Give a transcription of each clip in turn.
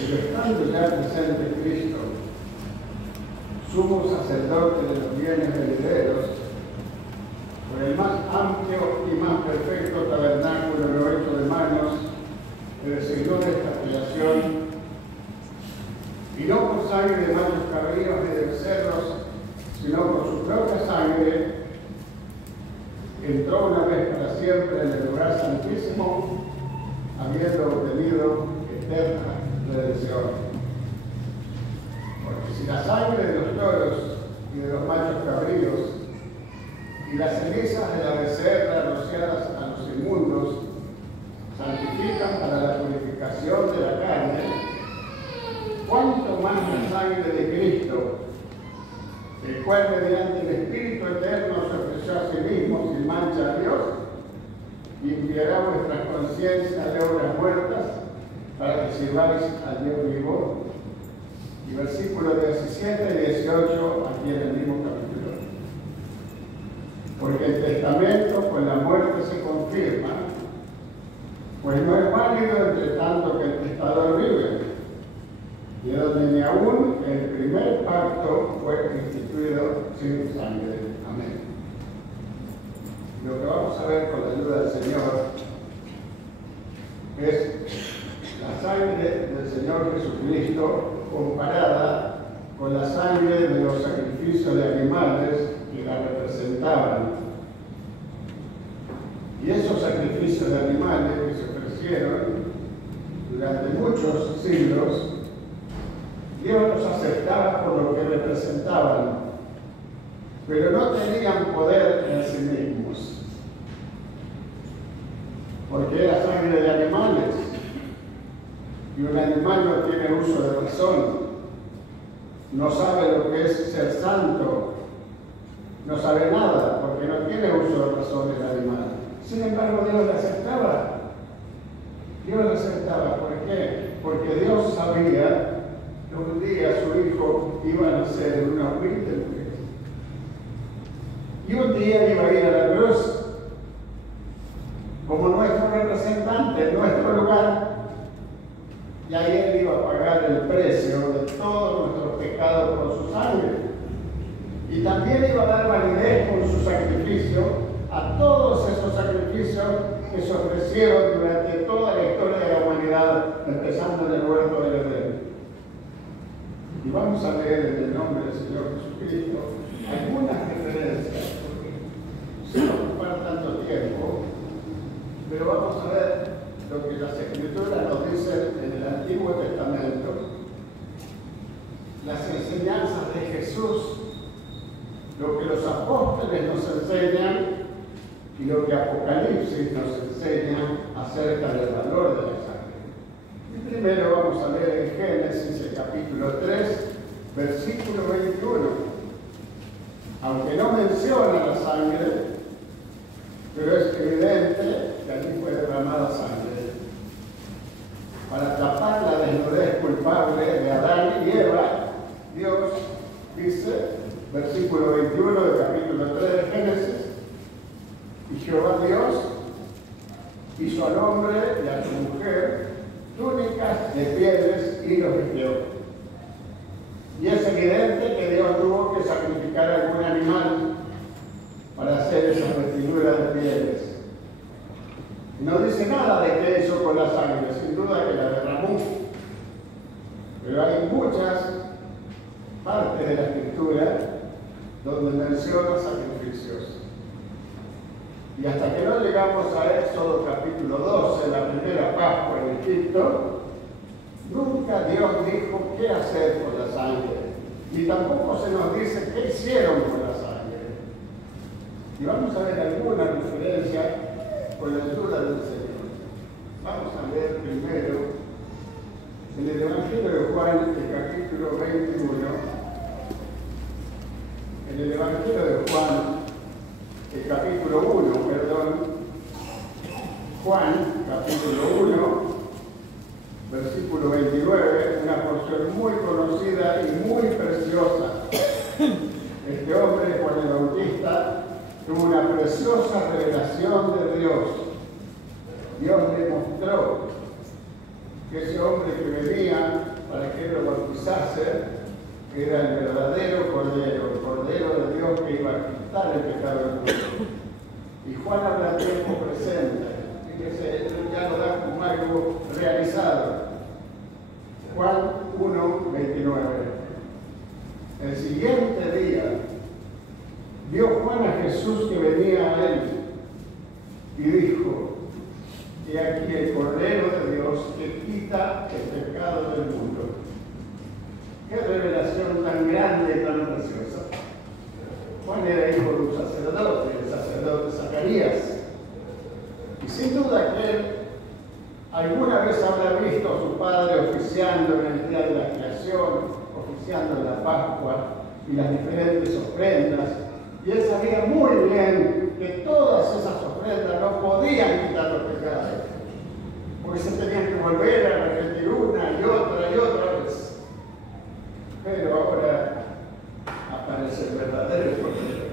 pero estando ya presente Cristo, sumo sacerdote de los bienes venideros, por el más amplio y más perfecto tabernáculo no hecho de manos, que designó de esta creación, y no por sangre de machos cabríos ni de becerros, sino por su propia sangre, entró una vez para siempre en el lugar santísimo, habiendo obtenido eterna redención. Porque si la sangre de los toros y de los machos cabríos y las cenizas de la becerra rociadas a los inmundos santifican para la purificación de la carne, cuánto más la sangre de Cristo, el cual mediante el Espíritu Eterno se ofreció a sí mismo sin mancha a Dios, limpiará vuestras conciencias de obras muertas para que sirváis al Dios vivo. Y versículos 17 y 18 aquí en el mismo capítulo. Porque el testamento con la muerte se confirma, pues no es válido entre tanto que el testador vive, y donde ni aún el primer pacto fue instituido sin sangre. Amén. Lo que vamos a ver con la ayuda del Señor es la sangre del Señor Jesucristo comparada con la sangre de los sacrificios de animales que la representaban. Y esos sacrificios de animales que se ofrecieron durante muchos siglos, Dios los aceptaba por lo que representaban, pero no tenían poder en sí mismos, porque era sangre de animales, y un animal no tiene uso de razón, no sabe lo que es ser santo, no sabe nada, porque no tiene uso de razón el animal. Sin embargo, Dios lo aceptaba. Dios lo aceptaba. ¿Por qué? Porque Dios sabía que un día su hijo iba a nacer en una humilde mujer. Y un día iba a ir a la cruz como nuestro representante en nuestro lugar. Y ahí Él iba a pagar el precio de todos nuestros pecados con su sangre. Y también iba a dar validez con su sacrificio a todos esos sacrificios que se ofrecieron durante toda la historia de la humanidad, empezando en el huerto del Edén. Y vamos a leer en el nombre del Señor Jesucristo algunas referencias, porque no ocupar tanto tiempo, pero vamos a ver lo que las Escrituras nos dicen en el Antiguo Testamento, las enseñanzas de Jesús, lo que los apóstoles nos enseñan y lo que Apocalipsis nos enseña acerca del valor de la sangre. Y primero vamos a leer en Génesis, el capítulo 3, versículo 21. Aunque no menciona la sangre, pero es evidente que allí fue derramada sangre para tapar la desnudez culpable de Adán y Eva. Dios dice, versículo 21 del capítulo 3 de Génesis: y Jehová Dios hizo al hombre y a su mujer túnicas de pieles y los vistió. Y es evidente que Dios tuvo que sacrificar algún animal para hacer esa vestidura de pieles. No dice nada de qué hizo con la sangre, sin duda que la derramó. Pero hay muchas partes de la Escritura donde menciona sacrificios. Y hasta que no llegamos a Éxodo capítulo 12, la primera Pascua en Egipto, nunca Dios dijo qué hacer con la sangre. Ni tampoco se nos dice qué hicieron con la sangre. Y vamos a ver alguna referencia con la ayuda del Señor. Vamos a leer primero en el Evangelio de Juan, el capítulo 21. En el Evangelio de Juan, el capítulo 1, Juan, capítulo 1, versículo 29, una porción muy conocida y muy preciosa. Este hombre, Juan el Bautista, tuvo una preciosa revelación de Dios. Dios le mostró que ese hombre que venía para que él lo bautizase era el verdadero Cordero, el Cordero de Dios que iba a quitar el pecado del mundo. Y Juan habla en tiempo presente, fíjese, él ya lo da como algo realizado. Juan 1:29. El siguiente día vio Juan a Jesús que venía a él y dijo: he aquí el Cordero de Dios que quita el pecado del mundo. Qué revelación tan grande y tan preciosa. Juan era hijo de un sacerdote, el sacerdote Zacarías. Y sin duda que él alguna vez habrá visto a su padre oficiando en el día de la creación, oficiando en la Pascua y las diferentes ofrendas. Y él sabía muy bien que todas esas ofrendas no podían quitar los pecados, porque se tenían que volver a repetir una y otra vez. Pero ahora aparece el verdadero Cordero.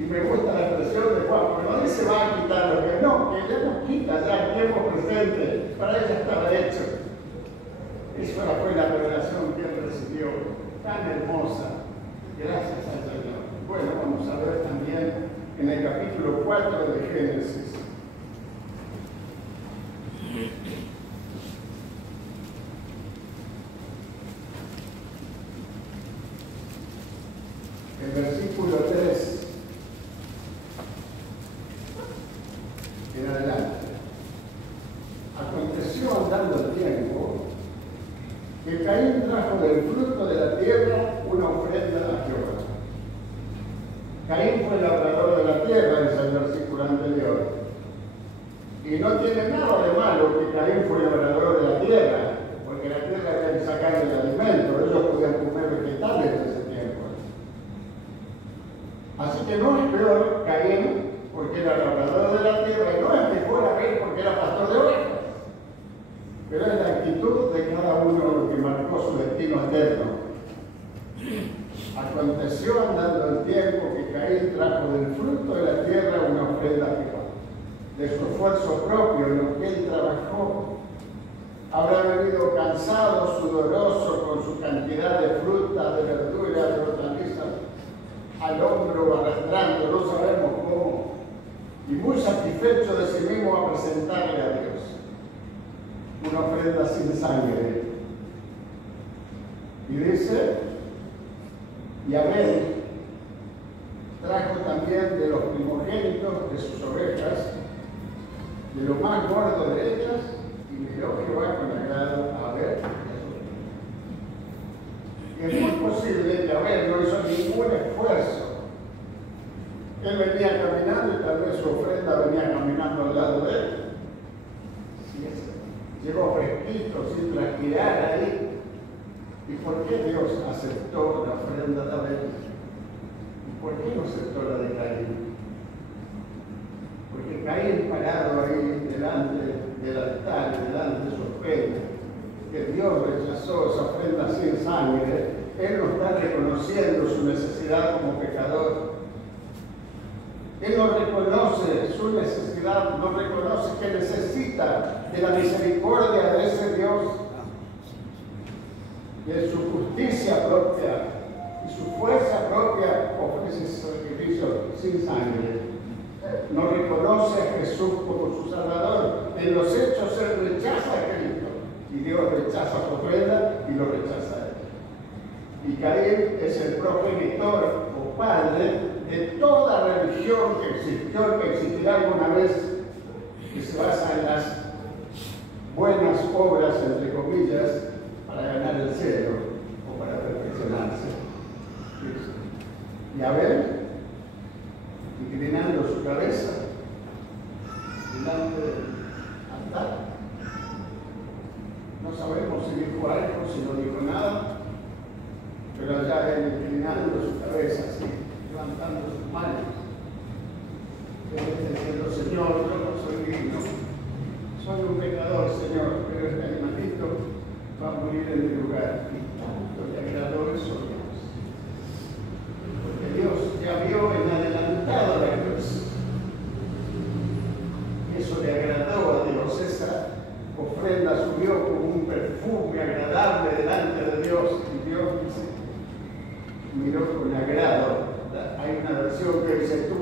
Y me gusta la expresión de Juan, porque no dice va a quitar lo que no, que ya no quita, ya el tiempo presente, para ella estaba hecho. Esa fue la revelación que él recibió, tan hermosa, gracias al Señor. Bueno, vamos a ver también en el capítulo 4 de Génesis. El versículo 3 en adelante. Aconteció andando el tiempo que Caín trajo del fruto de la tierra una ofrenda a Jehová. Caín fue el labrador de la tierra, dice el versículo anterior. Y no tiene nada de malo que Caín fue el labrador de la tierra, porque la tierra había que sacar el alimento, ellos podían comer vegetales en ese tiempo. Así que no es peor Caín porque era labrador de la tierra, y no es mejor Abel porque era pastor de ovejas. Pero es la actitud de cada uno lo que marcó su destino eterno. Aconteció andando el tiempo que Caín trajo del fruto de la tierra una ofrenda a Jehová. De su esfuerzo propio, en lo que él trabajó, habrá venido cansado, sudoroso, con su cantidad de fruta, de verdura, de hortalizas, al hombro arrastrando, no sabemos cómo, y muy satisfecho de sí mismo a presentarle a Dios una ofrenda sin sangre. Y dice, y Abel trajo también de los primogénitos de sus ovejas, de lo más gordo de ellas, y miró Jehová con agrado a Abel. Y es muy posible que Abel no hizo ningún esfuerzo. Él venía caminando y tal vez su ofrenda venía caminando al lado de él. Llegó fresquito, sin transpirar ahí. ¿Y por qué Dios aceptó la ofrenda de Abel? ¿Y por qué no aceptó la de Caín? Porque Caín parado ahí delante del altar, delante de su ofrenda, que Dios rechazó esa ofrenda sin sangre, él no está reconociendo su necesidad como pecador. Él no reconoce su necesidad, no reconoce que necesita de la misericordia de ese Dios, de su justicia propia y su fuerza propia ofrece sacrificio sin sangre. No reconoce a Jesús como su Salvador. En los hechos él rechaza a Cristo y Dios rechaza su ofrenda y lo rechaza a él. Y Caín es el progenitor o padre de toda religión que existió, que existirá alguna vez, que se basa en las buenas obras, entre comillas, para ganar el cielo o para perfeccionarse. Y Abel, inclinando su cabeza delante del altar, no sabemos si dijo algo, si no dijo nada, pero allá él inclinando su cabeza así, levantando sus manos, diciendo: Señor, yo no soy digno, soy un pecador, Señor, pero este animalito va a morir en mi lugar. Y tanto le agradó eso a Dios, porque Dios ya vio en adelantado la cruz. Eso le agradó a Dios, esa ofrenda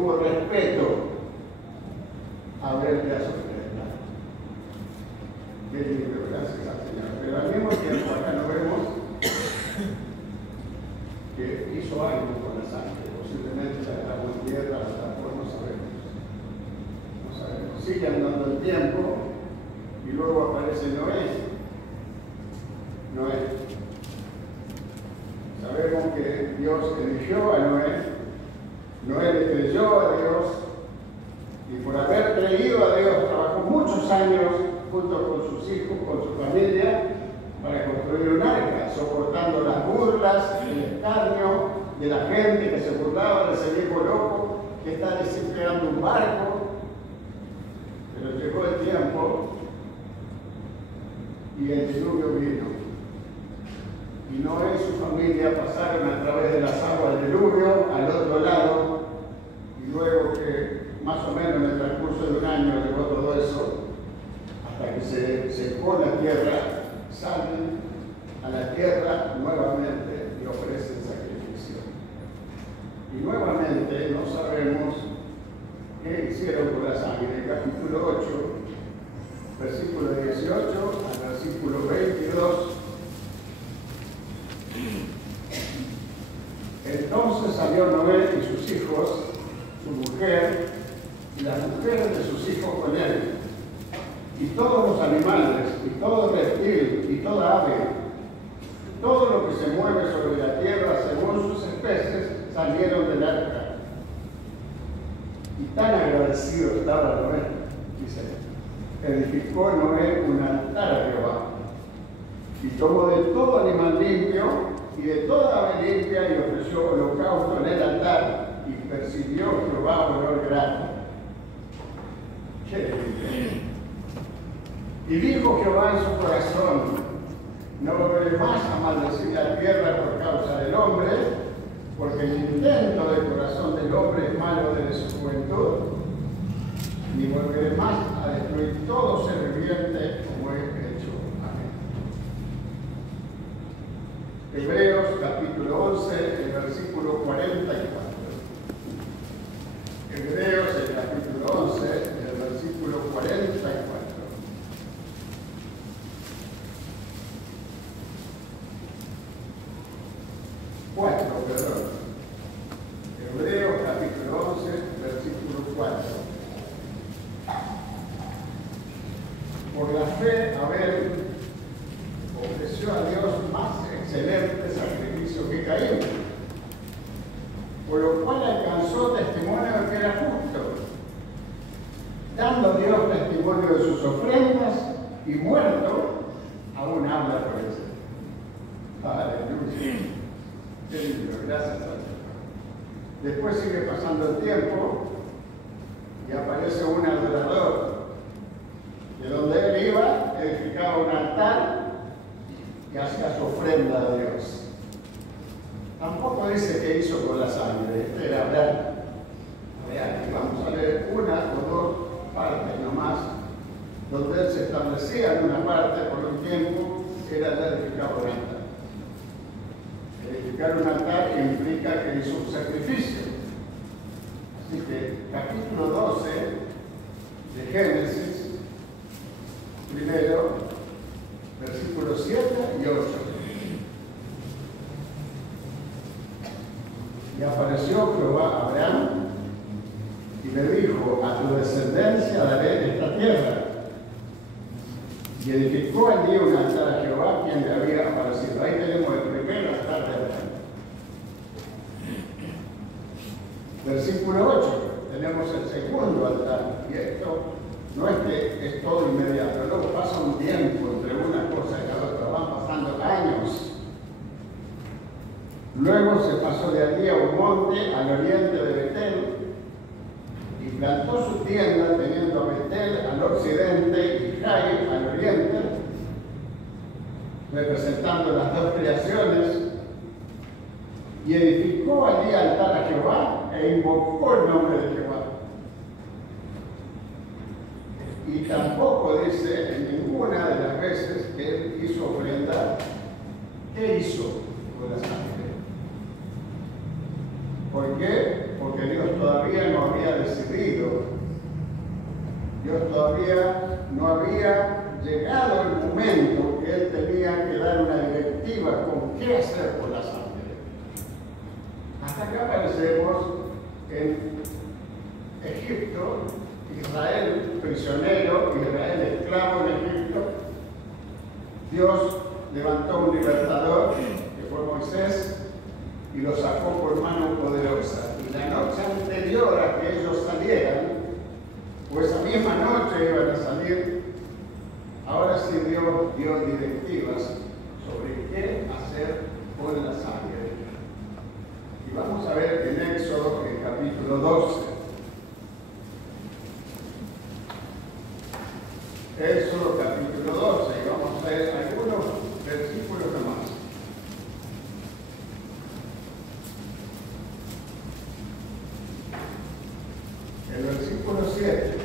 tuvo respeto a verle a su ofrenda. Qué lindo, gracias al Señor. Pero al mismo tiempo acá no vemos que hizo algo con la sangre. Posiblemente la dejamos en tierra, la tapó, no sabemos. No sabemos. Sigue andando el tiempo y luego aparece Noé. Sabemos que Dios eligió a Noé. Noé le creyó a Dios y por haber creído a Dios trabajó muchos años junto con sus hijos, con su familia, para construir un arca, soportando las burlas, el escarnio de la gente que se burlaba de ese viejo loco que está desempeñando un barco. Pero llegó el tiempo y el diluvio vino. Y Noé y su familia pasaron a través de las aguas del diluvio al otro lado, y luego que más o menos en el transcurso de un año llegó todo eso, hasta que se secó la tierra, salen a la tierra nuevamente y ofrecen sacrificio. Y nuevamente no sabemos qué hicieron con la sangre. Capítulo 8, versículo 18 al versículo 22. Entonces salió Noé y sus hijos, su mujer y las mujeres de sus hijos con él, y todos los animales, y todo reptil, y toda ave, todo lo que se mueve sobre la tierra según sus especies, salieron del arca. Y tan agradecido estaba Noé, dice, edificó Noé un altar a Jehová, y tomó de todo animal limpio y de toda ave limpia y ofreció holocausto en el altar, y percibió Jehová olor grato. ¡Qué lindo! Y dijo Jehová en su corazón: no volveré más a maldecir la tierra por causa del hombre, porque el intento del corazón del hombre es malo desde su juventud, ni volveré más a destruir todo ser viviente como he hecho. Hebreos capítulo 11, el versículo 44. Hebreos, el capítulo 11, el versículo 44. Hebreos capítulo 11, versículo 4. Por la fe, Abel ofreció a Dios más excelente sacrificio que Caín, por lo cual alcanzó testimonio de que era justo, dando Dios testimonio de sus ofrendas, y muerto, aún habla por eso. Aleluya. Qué lindo, gracias a Dios. Después sigue pasando el tiempo y aparece un adorador. De donde él iba, edificaba un altar y hacía su ofrenda a Dios. Tampoco dice qué hizo con la sangre. Este era Abraham. Vamos a leer una o dos partes nomás, donde él se establecía en una parte por un tiempo, era el edificar un altar. Edificar un altar implica que hizo un sacrificio. Así que capítulo 12 de Génesis, primero, versículos 7 y 8. Y apareció Jehová a Abraham y le dijo: a tu descendencia daré esta tierra. Y edificó allí un altar a Jehová, quien le había aparecido. Ahí tenemos el primer altar de Abraham. Versículo 8, tenemos el segundo altar. Y esto no es que es todo inmediato, luego pasa un tiempo entre una cosa y la otra, van pasando años. Luego se pasó de allí a un monte al oriente de Betel y plantó su tienda, teniendo a Betel al occidente y Jai al oriente, representando las dos creaciones, y edificó allí altar a Jehová e invocó el nombre de Jehová. Y tampoco dice en ninguna de las veces que él hizo ofrenda. ¿Qué hizo con la sangre? ¿Por qué? Porque Dios todavía no había directiva con qué hacer con la sangre. Hasta acá aparecemos en Egipto, Israel prisionero, Israel esclavo en Egipto. Dios levantó un libertador, que fue Moisés, y lo sacó por mano poderosa. Y la noche anterior a que ellos salieran, o esa misma noche iban a salir, ahora sí Dios dio directivas sobre qué hacer con la sangre. Y vamos a ver en Éxodo, el capítulo 12. Éxodo capítulo 12, y vamos a ver algunos versículos nomás. El versículo 7.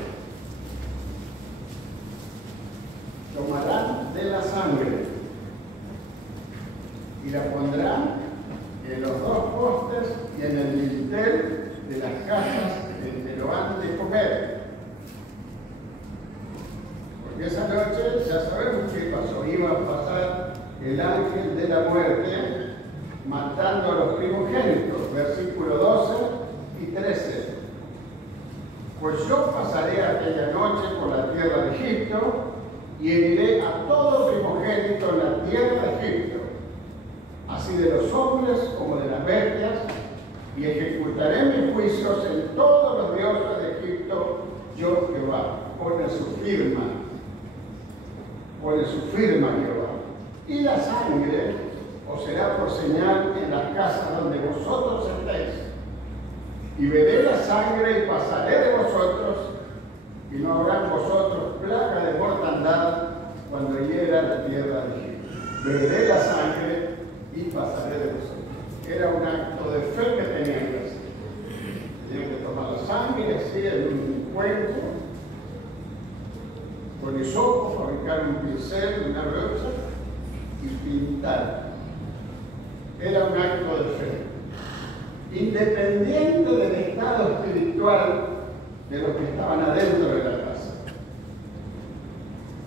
Tomarán de la sangre y la pondrán en los dos postes y en el dintel de las casas en que lo han de comer. Porque esa noche ya sabemos qué pasó. Iba a pasar el ángel de la muerte matando a los primogénitos. Versículo 12 y 13. Pues yo pasaré aquella noche por la tierra de Egipto y heriré a todo primogénito en la tierra de Egipto, así de los hombres como de las bestias, y ejecutaré mis juicios en todos los dioses de Egipto, yo Jehová. Pone su firma Jehová. Y la sangre os será por señal en las casas donde vosotros estéis. Y veré la sangre y pasaré de vosotros, y no habrá en vosotros plaga de mortandad cuando hiera la tierra de Egipto. Veré la sangre y pasaré de vosotros. Era un acto de fe que tenían que hacer. Tenían que tomar la sangre así en un cuenco, con hisopo, fabricar un pincel, una brocha y pintar. Era un acto de fe. Independiente del estado espiritual de los que estaban adentro de la casa.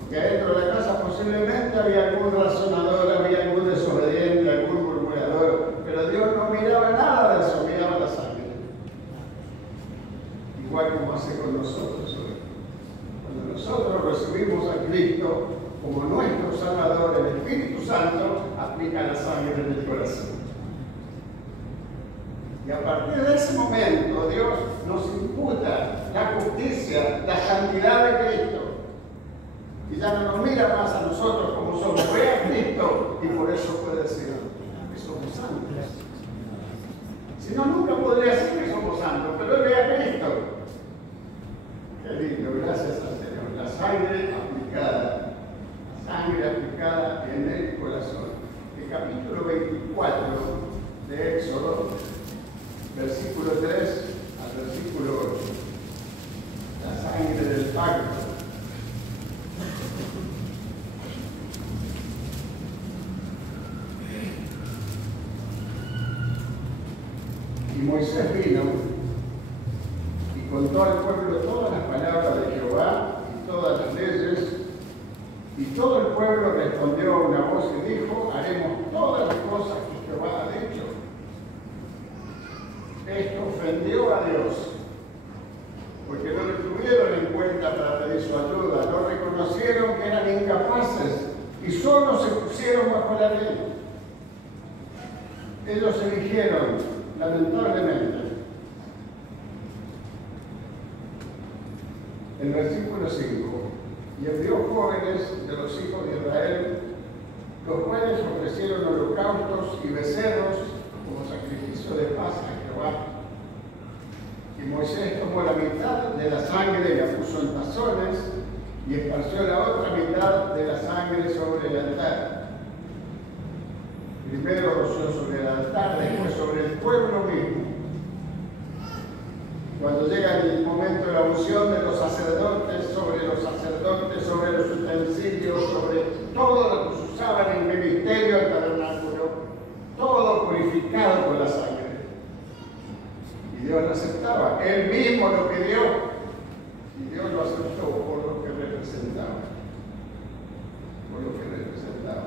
Porque adentro de la casa posiblemente había algún razonador, había algún desobediente, algún murmurador, pero Dios no miraba nada de eso, miraba la sangre. Igual como hace con nosotros hoy. Cuando nosotros recibimos a Cristo como nuestro Salvador, el Espíritu Santo aplica la sangre en el corazón. Y a partir de ese momento, Dios nos imputa la justicia, la santidad de Cristo. Y ya no nos mira más a nosotros como somos. Ve a Cristo y por eso puede decir que somos santos. Si no, nunca podría decir que somos santos, pero ve a Cristo. Qué lindo, gracias al Señor. La sangre aplicada en el corazón. El capítulo 24 de Éxodo, versículo 3 al versículo 8. La sangre del pacto. Y Moisés vino y contó al pueblo todas las palabras de Jehová y todas las leyes, y todo el pueblo respondió a una voz y dijo: haremos todas las cosas que Jehová ha dicho. Esto ofendió a Dios, porque no le tuvieron en cuenta para pedir su ayuda, no reconocieron que eran incapaces y solo se pusieron bajo la ley. Ellos eligieron, lamentablemente, el versículo 5, y envió jóvenes de los hijos de Israel, los cuales ofrecieron holocaustos y becerros como sacrificio de paz a Jehová. Y Moisés tomó la mitad de la sangre y la puso en tazones y esparció la otra mitad de la sangre sobre el altar. Primero roció sobre el altar, después sobre el pueblo mismo. Cuando llega el momento de la unción de los sacerdotes, sobre los utensilios, sobre todo lo que se usaba en el ministerio del tabernáculo, todo purificado con la sangre. Y Dios lo aceptaba. Él mismo lo pidió. Y Dios lo aceptó por lo que representaba. Por lo que representaba.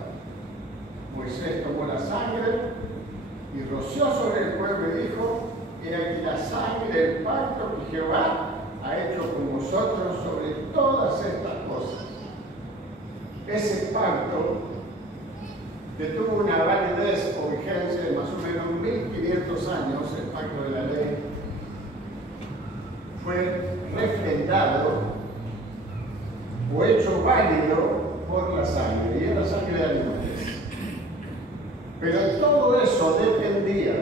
Moisés tomó la sangre y roció sobre el pueblo y dijo: he aquí la sangre del pacto que Jehová ha hecho con vosotros sobre todas estas cosas. Ese pacto, que tuvo una validez o vigencia de más o menos 1500 años, el pacto de la ley, fue refrendado o hecho válido por la sangre, y era sangre de animales. Pero todo eso dependía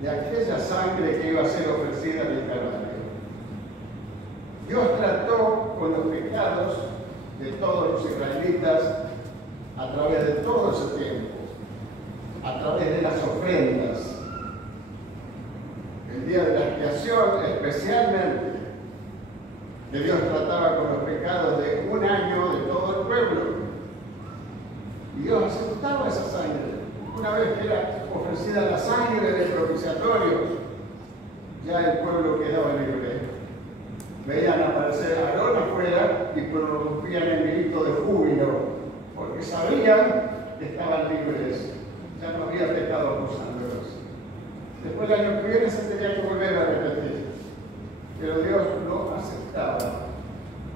de aquella sangre que iba a ser ofrecida en el Calvario. Dios trató con los pecados de todos los israelitas a través de todo ese tiempo, a través de las ofrendas. El día de la expiación, especialmente, que Dios trataba con los pecados de un año de todo el pueblo. Y Dios aceptaba esa sangre. Una vez que era ofrecida la sangre del propiciatorio, ya el pueblo quedaba libre. Veían aparecer a Aarón afuera y prorrumpían en grito de júbilo, porque sabían que estaban libres, ya no había pecado acusándolos. Después del año que viene se tenía que volver a repetir, pero Dios lo aceptaba,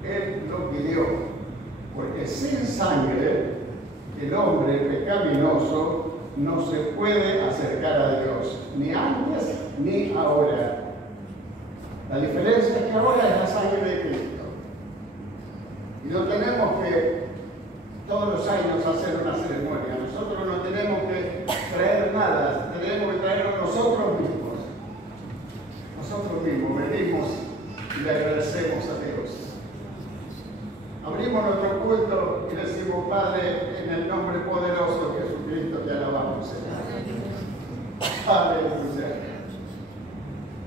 Él lo pidió, porque sin sangre el hombre pecaminoso no se puede acercar a Dios, ni antes ni ahora. La diferencia es que ahora es la sangre de Cristo. Y no tenemos que todos los años hacer una ceremonia. Nosotros no tenemos que traer nada, tenemos que traerlo nosotros mismos. Nosotros mismos venimos y le agradecemos a Dios. Abrimos nuestro culto y decimos: Padre, en el nombre poderoso de Jesucristo te alabamos, Señor. Aleluya.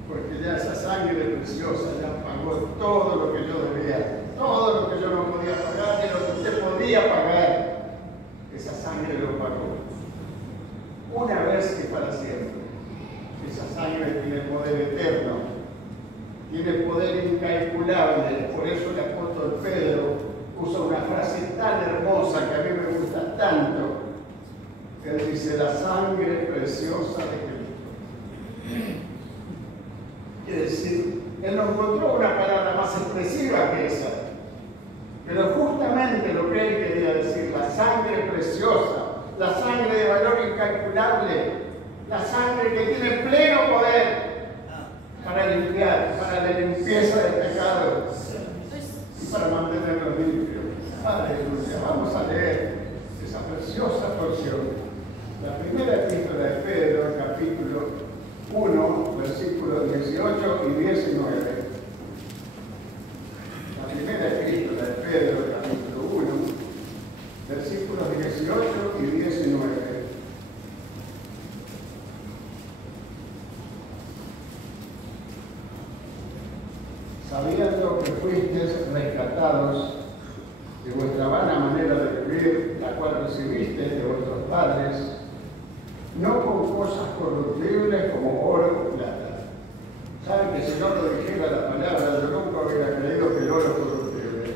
Porque ya esa sangre preciosa ya pagó todo lo que yo debía, todo lo que yo no podía pagar y lo que usted podía pagar. Esa sangre lo pagó. Una vez y para siempre. Esa sangre tiene poder eterno, tiene poder incalculable. Por eso el apóstol Pedro usa una frase tan hermosa que a mí me gusta tanto. Él dice: la sangre preciosa de Cristo. Quiere decir, él no encontró una palabra más expresiva que esa. Pero justamente lo que él quería decir, la sangre preciosa, la sangre de valor incalculable, la sangre que tiene pleno poder para limpiar, para la limpieza del pecado y para mantenerlo limpio. Aleluya. Vamos a leer esa preciosa porción. La primera epístola de Pedro, capítulo 1, versículos 18 y 19. La primera epístola de Pedro, capítulo 1, versículos 18 y 19. Sabiendo que fuisteis rescatados de vuestra vana manera de vivir, la cual recibisteis de vuestros padres, no con cosas corruptibles como oro y plata. Saben que si no lo dijera la palabra, yo nunca hubiera creído que el oro es corruptible.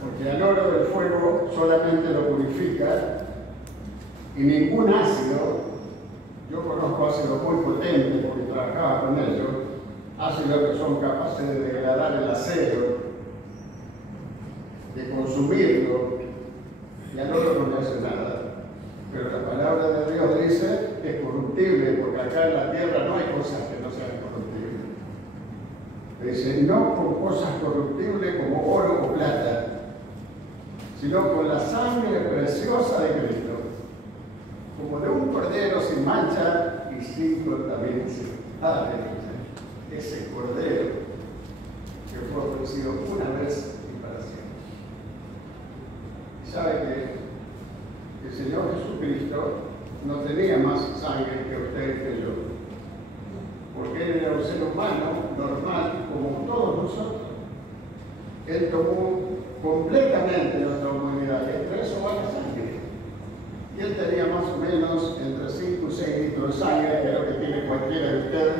Porque el oro del fuego solamente lo purifica y ningún ácido, yo conozco ácidos muy potentes porque trabajaba con ellos, ácidos que son capaces de degradar el acero, de consumirlo, y al oro no le hace nada. Pero la palabra de Dios dice que es corruptible, porque acá en la tierra no hay cosas que no sean corruptibles. Dice: no con cosas corruptibles como oro o plata, sino con la sangre preciosa de Cristo, como de un cordero sin mancha y sin contaminación. Aleluya. Ese cordero que fue ofrecido una vez y para siempre. Y sabe que el Señor Jesucristo no tenía más sangre que usted y que yo, porque Él era un ser humano normal como todos nosotros. Él tomó completamente nuestra humanidad, y entre eso va la sangre. Y Él tenía más o menos entre 5 y 6 litros de sangre, que es lo que tiene cualquiera de ustedes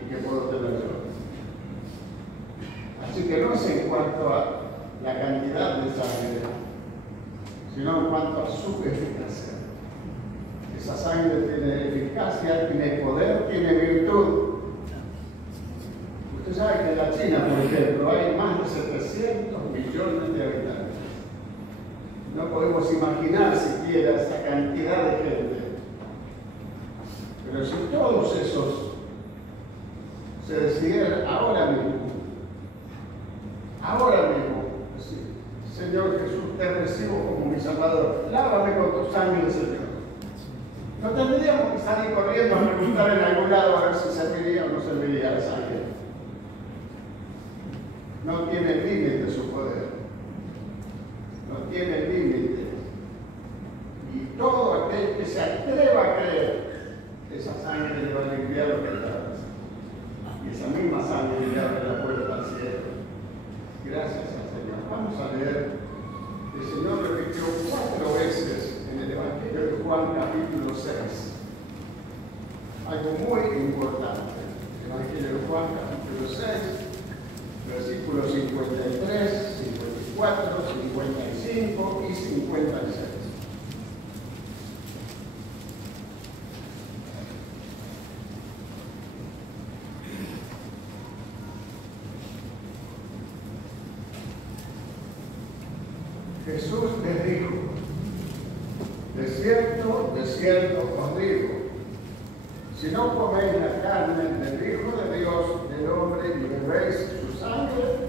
y que puedo tener yo. Así que no es en cuanto a la cantidad de sangre, en cuanto a su eficacia. Esa sangre tiene eficacia, tiene poder, tiene virtud. Usted sabe que en la China, por ejemplo, hay más de 700 millones de habitantes. No podemos imaginar siquiera esa cantidad de gente. Pero si todos esos se decidieran ahora mismo, decir, Señor Jesús, te recibo como mi Salvador, lávame con tu sangre, Señor. No tendríamos que salir corriendo a preguntar en algún lado a ver si serviría o no serviría la sangre. No tiene límite su poder. No tiene límite. Y todo aquel que se atreva a creer, esa sangre le va a limpiar los pecados. Y esa misma sangre le abre la puerta al cielo. Gracias al Señor. Vamos a leer. El Señor repitió 4 veces en el Evangelio de Juan, capítulo 6. Algo muy importante. El Evangelio de Juan, capítulo 6, versículos 53, 54, 55 y 56. Jesús les dijo: de cierto os digo, si no coméis la carne del Hijo de Dios, del hombre, y bebéis su sangre,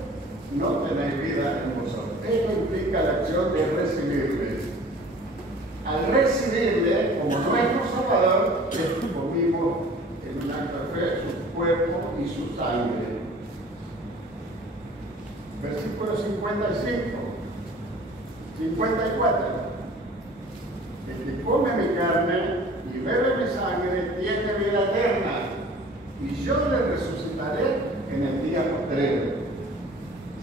no tenéis vida en vosotros. Esto implica la acción de recibirle. Al recibirle como nuestro Salvador, comimos en un acto de fe su cuerpo y su sangre. Versículo 55. 54. El que come mi carne y bebe mi sangre tiene vida eterna, y yo le resucitaré en el día postrero.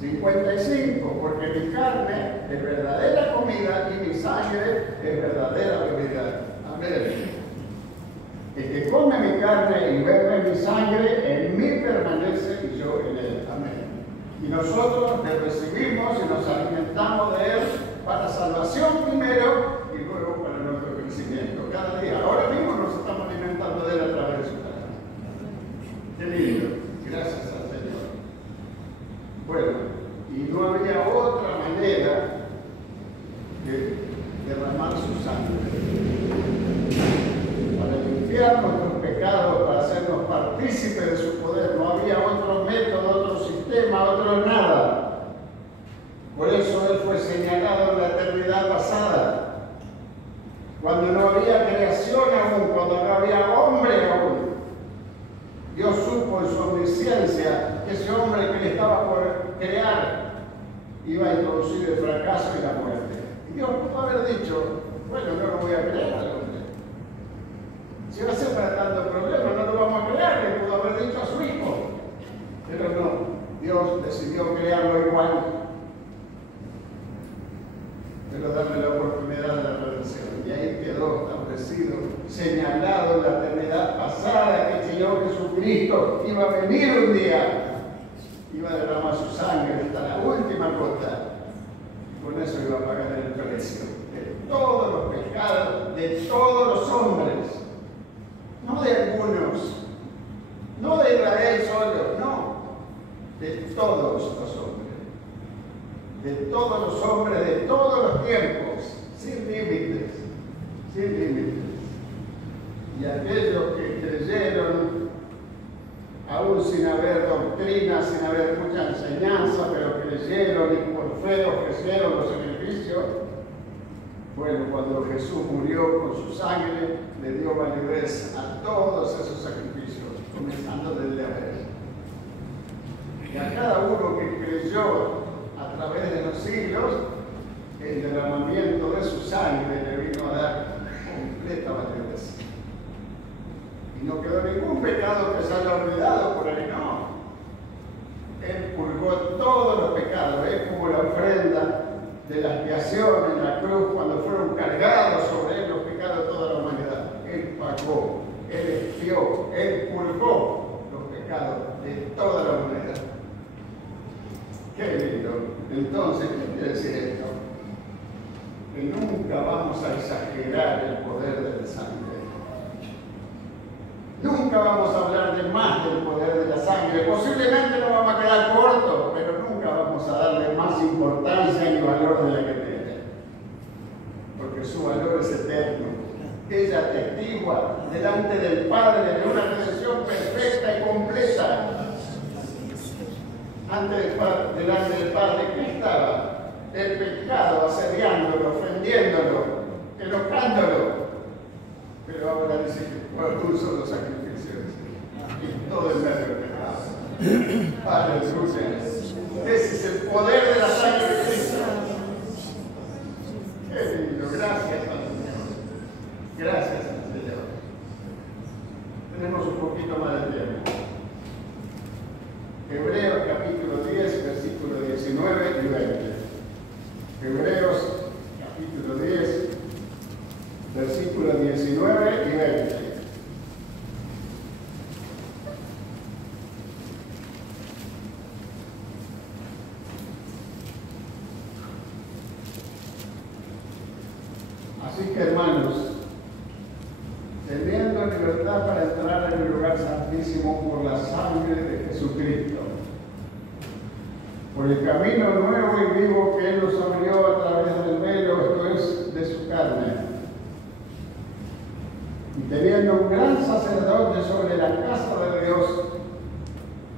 55. Porque mi carne es verdadera comida y mi sangre es verdadera bebida. Amén. El que come mi carne y bebe mi sangre, en mí permanece y yo en él. Amén. Y nosotros le recibimos y nos alimentamos de él para salvación primero y luego para nuestro crecimiento. Cada día, ahora mismo nos estamos alimentando de él a través de su carne. Qué lindo. Gracias al Señor. Bueno, y no había otra manera de derramar su sangre para limpiar nuestros pecados, para hacernos partícipes de su poder. No había otro método, otro sistema, otro nada. Por eso Él fue señalado en la eternidad pasada, cuando no había creación aún, cuando no había hombre aún. Dios supo en su omnisciencia que ese hombre que le estaba por crear iba a introducir el fracaso y la muerte. Y Dios pudo haber dicho: bueno, no lo voy a crear al hombre. Si va a ser para tanto problema, no lo vamos a crear. Le pudo haber dicho a su hijo. Pero no, Dios decidió crearlo igual, pero darle la oportunidad de la redención. Y ahí quedó establecido, señalado en la eternidad pasada, que el Señor Jesucristo iba a venir un día, iba a derramar su sangre hasta la última gota. Y con eso iba a pagar el precio de todos los pecados de todos los hombres, no de algunos, no de Israel solo, no, de todos los hombres. De todos los hombres, de todos los tiempos, sin límites, sin límites. Y aquellos que creyeron, aún sin haber doctrina, sin haber mucha enseñanza, pero creyeron y por fe ofrecieron los sacrificios, bueno, cuando Jesús murió con su sangre, le dio validez a todos esos sacrificios, comenzando desde Abel. Y a cada uno que creyó a través de los siglos, el derramamiento de su sangre le vino a dar completa validez. Y no quedó ningún pecado que se haya olvidado por él, no. Él purgó todos los pecados. Es como la ofrenda de la expiación en la cruz, cuando fueron cargados sobre él los pecados de toda la humanidad. Él pagó, él expió, él purgó los pecados de toda la humanidad. Qué lindo. Entonces, ¿qué quiere decir esto? porque nunca vamos a exagerar el poder de la sangre. Nunca vamos a hablar de más del poder de la sangre. Posiblemente nos vamos a quedar cortos, pero nunca vamos a darle más importancia ni valor de la que tiene. Porque su valor es eterno. Ella atestigua delante del Padre de una redención perfecta y completa. Delante del Padre, ¿qué estaba? El pecado asediándolo, ofendiéndolo, enojándolo. Pero ahora dice que por un solo sacrificio y todo el medio del pecado. Aleluya. Ese es el poder de la sangre de Cristo. Qué lindo. Gracias al Señor. Gracias al Señor. Tenemos un poquito más de tiempo. Hebreos capítulo 10, versículos 19 y 20. Hebreos capítulo 10, versículos 19 y 20. Así que, hermanos, teniendo libertad para entrar en el lugar santísimo por la sangre de Jesucristo, por el camino nuevo y vivo que Él nos abrió a través del velo, esto es, de su carne. Y teniendo un gran sacerdote sobre la casa de Dios,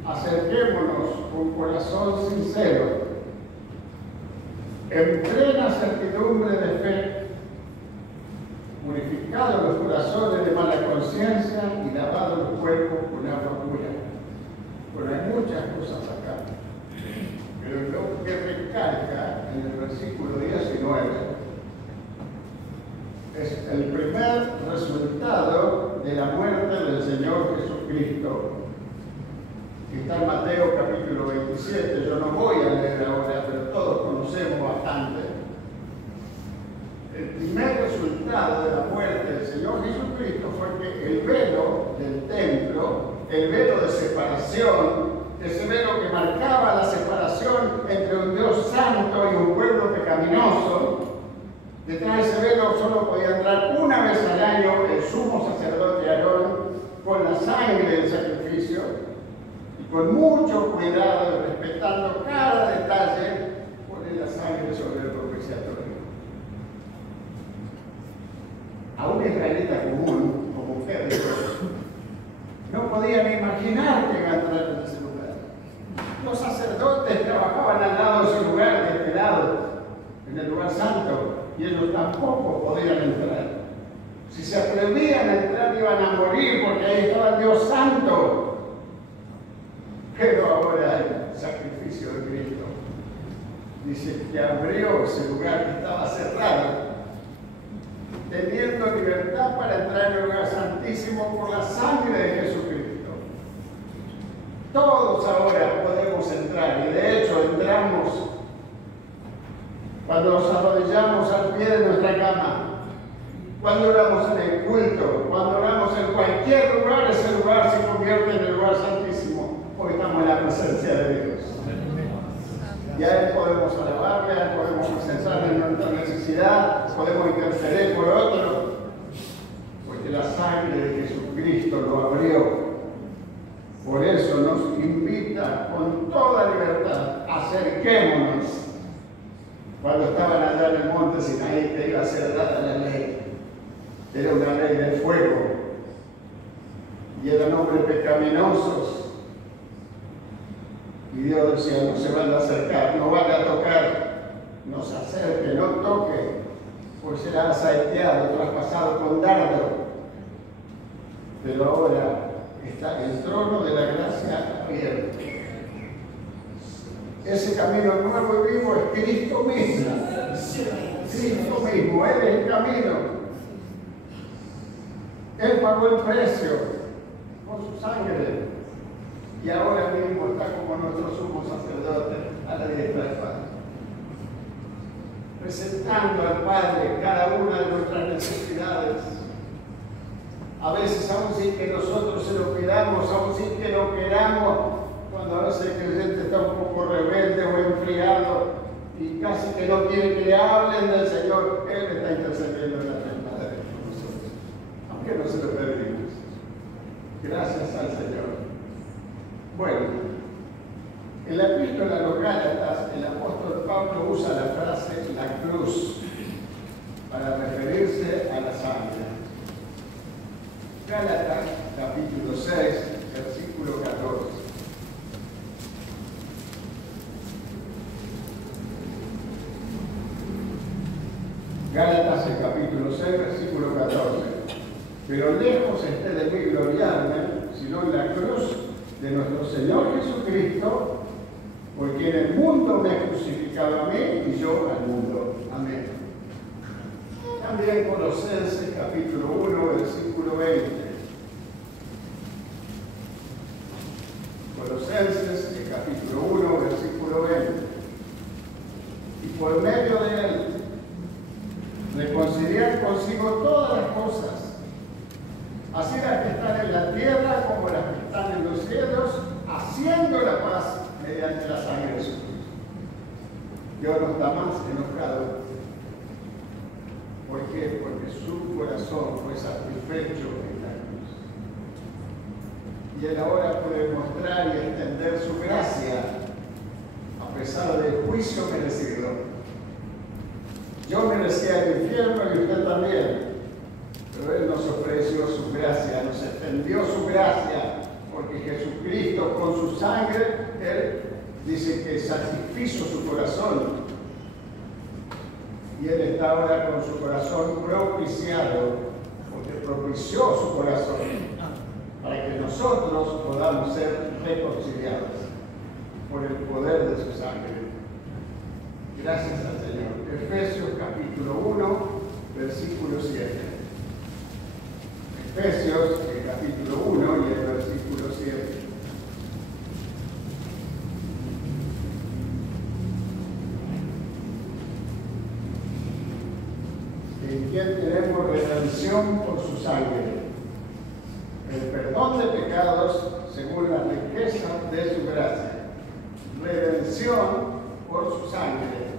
acerquémonos con corazón sincero, en plena certidumbre de fe, purificados los corazones de mala conciencia y lavados los cuerpos con agua pura. Bueno, hay muchas cosas acá. Pero lo que recalca en el versículo 19 es el primer resultado de la muerte del Señor Jesucristo. Está en Mateo capítulo 27, yo no voy a leer ahora, pero todos conocemos bastante. El primer resultado de la muerte del Señor Jesucristo fue que el velo del templo, el velo de separación, ese velo que marcaba la separación entre un Dios santo y un pueblo pecaminoso, detrás de ese velo solo podía entrar una vez al año el sumo sacerdote Aarón con la sangre del sacrificio y con mucho cuidado y respetando cada detalle, poner la sangre sobre el propiciatorio. A un israelita común, como ustedes, no podían imaginar que iba a entrar en ese lugar. Los sacerdotes trabajaban al lado de ese lugar, de este lado, en el lugar santo, y ellos tampoco podían entrar. Si se atrevían a entrar, iban a morir, porque ahí estaba el Dios santo. Pero ahora el sacrificio de Cristo dice que abrió ese lugar que estaba cerrado, teniendo libertad para entrar en el lugar santísimo por la sangre de Jesucristo. Todos ahora podemos entrar, y de hecho entramos cuando nos arrodillamos al pie de nuestra cama, cuando oramos en el culto, cuando oramos en cualquier lugar, ese lugar se convierte en el lugar santísimo, porque estamos en la presencia de Dios. Y a Él podemos alabarle, a Él podemos incensarle en nuestra necesidad, podemos interceder por otro, porque la sangre de Jesucristo lo abrió. Por eso nos invita con toda libertad, acerquémonos. Cuando estaban allá en el monte Sinaí, que iba a ser dada la ley. Era una ley de fuego. Y eran hombres pecaminosos. Y Dios decía, no se van a acercar, no van a tocar, no se acerquen, no toquen, pues será saeteado, traspasado con dardo. Pero ahora está el trono de la gracia abierto. Ese camino nuevo y vivo es Cristo mismo. Cristo mismo, Él es el camino. Él pagó el precio con su sangre. Y ahora mismo está como nuestro sumo sacerdote a la diestra del Padre, presentando al Padre cada una de nuestras necesidades. A veces, aún sin que nosotros se lo pidamos, aún sin que lo queramos, cuando a veces el creyente está un poco rebelde o enfriado, y casi que no quiere que le hablen del Señor, Él está intercediendo en la Padre por nosotros, aunque no se lo pedimos. Gracias al Señor. Bueno, en la epístola a los Gálatas, el apóstol Pablo usa la frase la cruz para referirse a la sangre. Gálatas, capítulo 6, versículo 14. Gálatas, el capítulo 6, versículo 14. Pero lejos esté de mí gloriarme, sino en la cruz de nuestro Señor Jesucristo, por quien el mundo me ha crucificado a mí y yo al mundo. Amén. También Colosenses, capítulo 1, versículo 20. Colosenses, el capítulo 1, versículo 20. Y por medio de él, reconciliar consigo todas las cosas, así las que están en la tierra como las que están en los cielos, haciendo la paz mediante la sangre de Jesús. Dios no está más enojado. ¿Por qué? Porque su corazón fue satisfecho en la cruz. Y Él ahora puede mostrar y extender su gracia a pesar del juicio merecido. Yo merecía el infierno y usted también, pero Él nos ofreció su gracia, nos extendió su gracia, porque Jesucristo con su sangre, Él dice que satisfizo su corazón. Y Él está ahora con su corazón propiciado, porque propició su corazón, para que nosotros podamos ser reconciliados por el poder de su sangre. Gracias al Señor. Efesios capítulo 1, versículo 7. Efesios, el capítulo 1 y el versículo 7. En quien tenemos redención por su sangre, el perdón de pecados según las riquezas de su gracia. Redención por su sangre.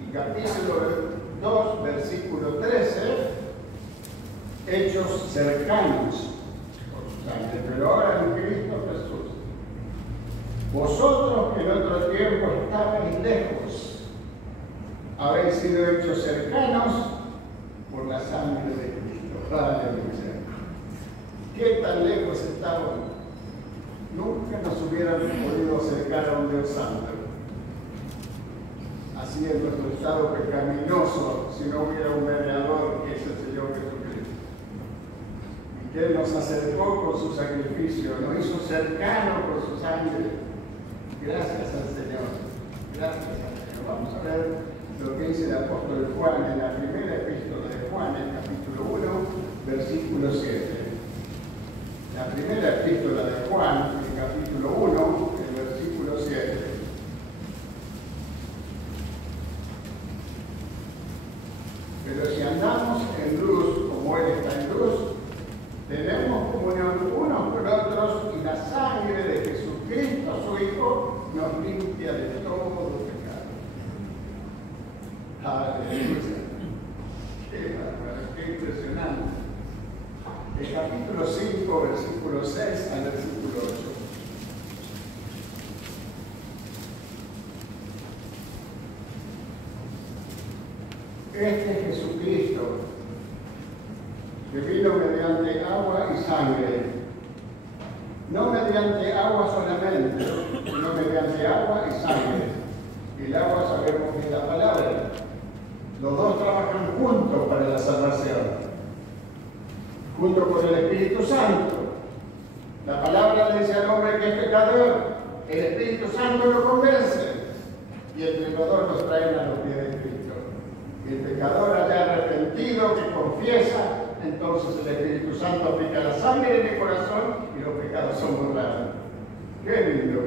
Y capítulo 2, versículo 13, hechos cercanos por su sangre, pero ahora en Cristo Jesús. Vosotros que en otro tiempo estabais lejos, habéis sido hechos cercanos por la sangre de Cristo. Aleluya. ¿Qué tan lejos estamos? Nunca nos hubieran podido acercar a un Dios santo. Así es nuestro estado pecaminoso si no hubiera un mediador que es el Señor Jesucristo. Y que Él nos acercó con su sacrificio, nos hizo cercanos por su sangre. Gracias al Señor. Gracias al Señor. Vamos a ver lo que dice el apóstol Juan en la primera epístola de Juan, en el capítulo 1, versículo 7. La primera epístola de Juan, el capítulo 1, el versículo 7. Pero si andamos en luz, como Él está en luz, tenemos comunión unos con otros y la sangre de Jesucristo, su Hijo, nos limpia de todo pecado. Aleluya. Qué bárbaro, qué impresionante. El capítulo 5, versículo 6 al versículo 8. Este es Jesucristo, que vino mediante agua y sangre, no mediante agua solamente, sino mediante agua y sangre. El agua sabemos que es la palabra. Los dos trabajan juntos para la salvación, junto con el Espíritu Santo. La palabra le dice al hombre que es pecador, el Espíritu Santo lo convence y el pecador los trae a los pies de Cristo. Y el pecador haya arrepentido, que confiesa, entonces el Espíritu Santo aplica la sangre en el corazón y los pecados son borrados. ¡Qué lindo!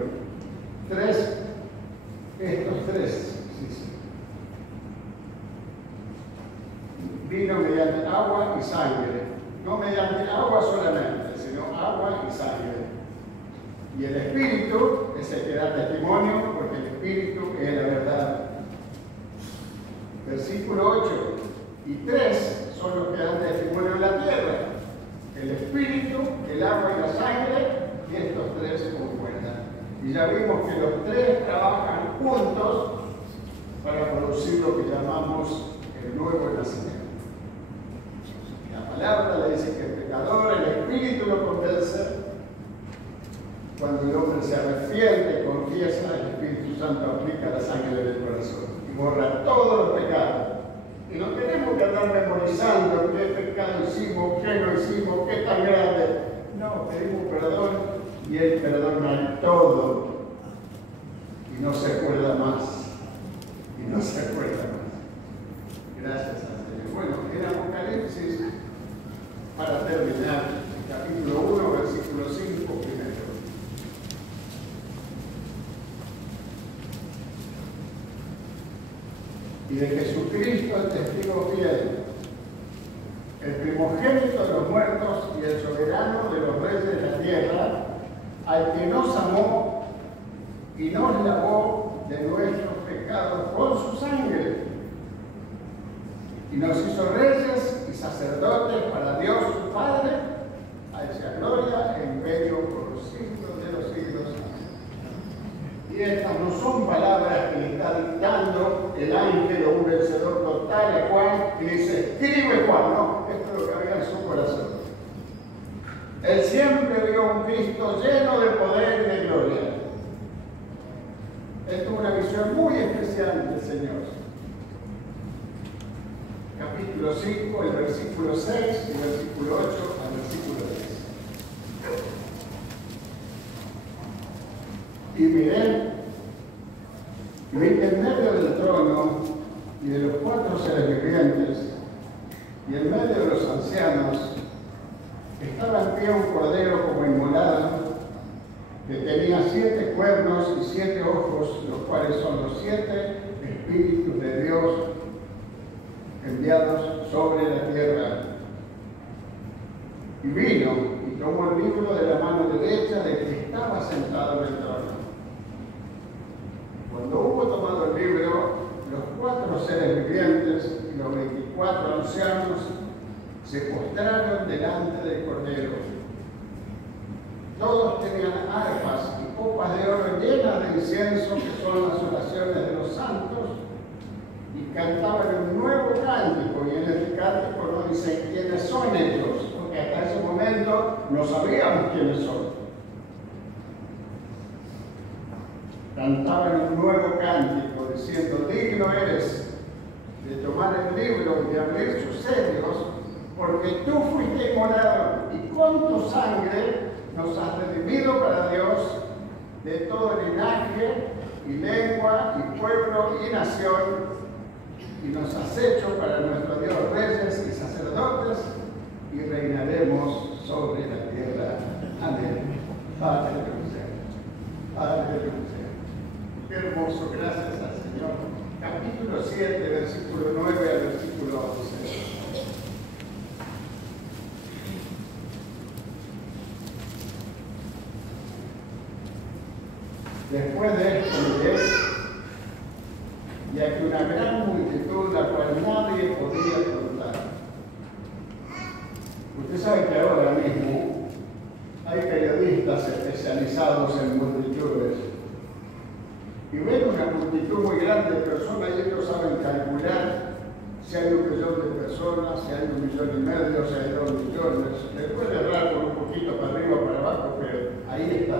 Estos tres, sí. Vino mediante agua y sangre, no mediante agua solamente, sino agua y sangre. Y el Espíritu es el que da testimonio, porque el Espíritu es la verdad. Versículo 8 y 3 son los que dan testimonio en la tierra: el espíritu, el agua y la sangre, y estos tres concuerdan. Y ya vimos que los tres trabajan juntos para producir lo que llamamos el nuevo nacimiento. La palabra le dice que el pecador, el espíritu lo convence. Cuando el hombre se arrepiente, confiesa, el Espíritu Santo aplica la sangre del corazón y borra todos los pecados. Y no tenemos que andar memorizando qué pecado hicimos, qué no hicimos, qué tan grande. No, pedimos perdón y Él perdona todo. Y no se acuerda más. Y no se acuerda más. Gracias al Señor. Bueno, en Apocalipsis, para terminar, capítulo 1, versículo 5 primero. Y de Jesucristo, el testigo fiel, el primogénito de los muertos y el soberano de los reyes de la tierra, al que nos amó y nos lavó de nuestros pecados con su sangre, y nos hizo reyes y sacerdotes para Dios su Padre, a Él sea gloria e imperio por los siglos de los siglos. Y estas no son palabras que le está dictando el ángel o un vencedor total a Juan, y le dice: escribe Juan. No, esto es lo que había en su corazón. Él siempre vio un Cristo lleno de poder y de gloria. Él tuvo una visión muy especial del Señor. Capítulo 5, el versículo 6 y el versículo 8 al versículo 10. Y miré, y vi que en medio del trono y de los cuatro seres vivientes, y en medio de los ancianos, estaba en pie un cordero como inmolado, que tenía 7 cuernos y 7 ojos, los cuales son los 7 espíritus de Dios enviados sobre la tierra. Y vino y tomó el libro de la mano derecha del que estaba sentado en el trono. Cuando hubo tomado el libro, los 4 seres vivientes y los 24 ancianos se postraron delante del Cordero. Todos tenían arpas y copas de oro llenas de incienso, que son las oraciones de los santos, y cantaban un nuevo cántico. Y en este cántico no dicen quiénes son ellos, porque hasta ese momento no sabíamos quiénes son. Cantaban un nuevo cántico diciendo: digno eres de tomar el libro y de abrir sus sellos, porque tú fuiste inmolado y con tu sangre nos has redimido para Dios de todo linaje y lengua y pueblo y nación, y nos has hecho para nuestro Dios reyes y sacerdotes, y reinaremos sobre la tierra. Amén. Aleluya. Aleluya. Qué hermoso, gracias al Señor. Capítulo 7, versículo 9 al versículo 11. Después de esto miré, y aquí una gran multitud, la cual nadie podía contar. Usted sabe que ahora mismo hay periodistas especializados en multitudes, y ven una multitud muy grande de personas y ellos saben calcular si hay 1 millón de personas, si hay 1,5 millones, si hay 2 millones. Le puede errar por un poquito para arriba o para abajo, pero ahí está.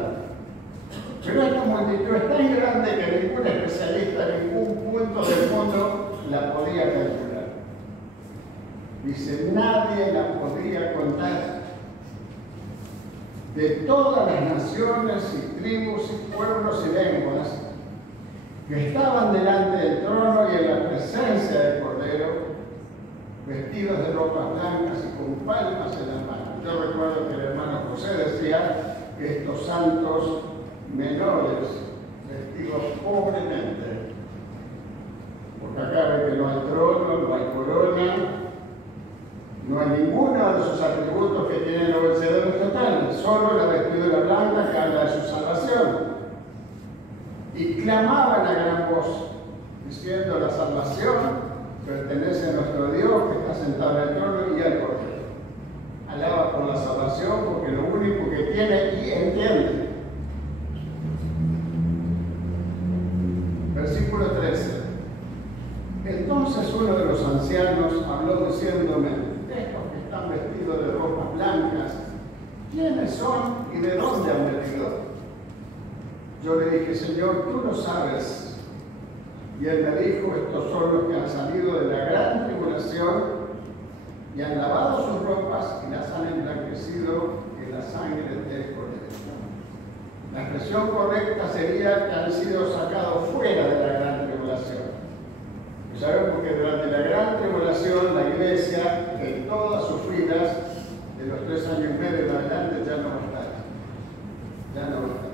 Pero esta multitud es tan grande que ningún especialista en ningún punto del mundo la podía calcular. Dice: nadie la podía contar. De todas las naciones y tribus y pueblos y lenguas que estaban delante del trono y en la presencia del Cordero, vestidos de ropas blancas y con palmas en las manos. Yo recuerdo que el hermano José decía que estos santos menores, vestidos pobremente, porque acá ve que no hay trono, no hay corona, no hay ninguno de sus atributos que tienen los vencedores totales, solo la vestidura blanca que habla de su salvación. Y clamaban a gran voz, diciendo: la salvación pertenece a nuestro Dios que está sentado en el trono y al Cordero. Alaba por la salvación porque lo único que tiene y entiende. Versículo 13. Entonces uno de los ancianos habló diciéndome: estos que están vestidos de ropas blancas, ¿quiénes son y de dónde han venido? Yo le dije: Señor, tú lo sabes. Y él me dijo: estos son los que han salido de la gran tribulación y han lavado sus ropas y las han emblanquecido en la sangre del Cordero. La expresión correcta sería que han sido sacados fuera de la gran tribulación. Sabemos que durante la gran tribulación la iglesia, en todas sus filas, de los 3 años y medio en adelante, ya no va a estar. Ya no va a estar.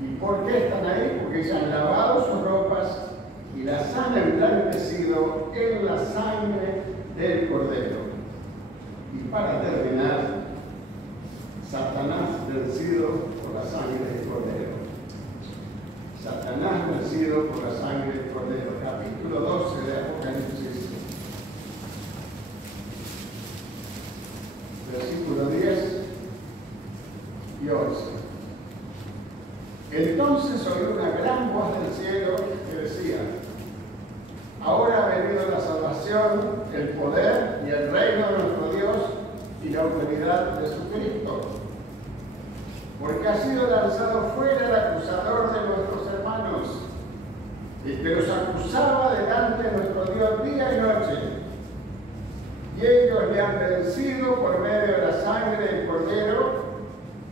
¿Y por qué están ahí? Porque se han lavado sus ropas y las han emblanquecido en la sangre del Cordero. Y para terminar, Satanás vencido por la sangre del Cordero. Satanás vencido por la sangre del Cordero. Capítulo 12 de Apocalipsis. Versículo 10 y 11. Entonces oí una gran voz del cielo que decía: ahora ha venido la salvación, el poder y el reino de nuestro Dios y la autoridad de su Cristo. Porque ha sido lanzado fuera el acusador de nuestros hermanos, el que los acusaba delante de nuestro Dios día y noche. Y ellos le han vencido por medio de la sangre del Cordero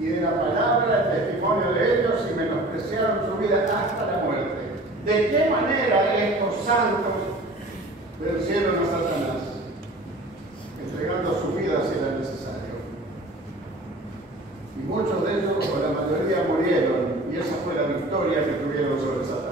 y de la palabra, el testimonio de ellos, y menospreciaron su vida hasta la muerte. ¿De qué manera estos santos vencieron a Satanás? Entregando su vida si era necesario. Y muchos de ellos, o la mayoría, murieron, y esa fue la victoria que tuvieron sobre Satanás.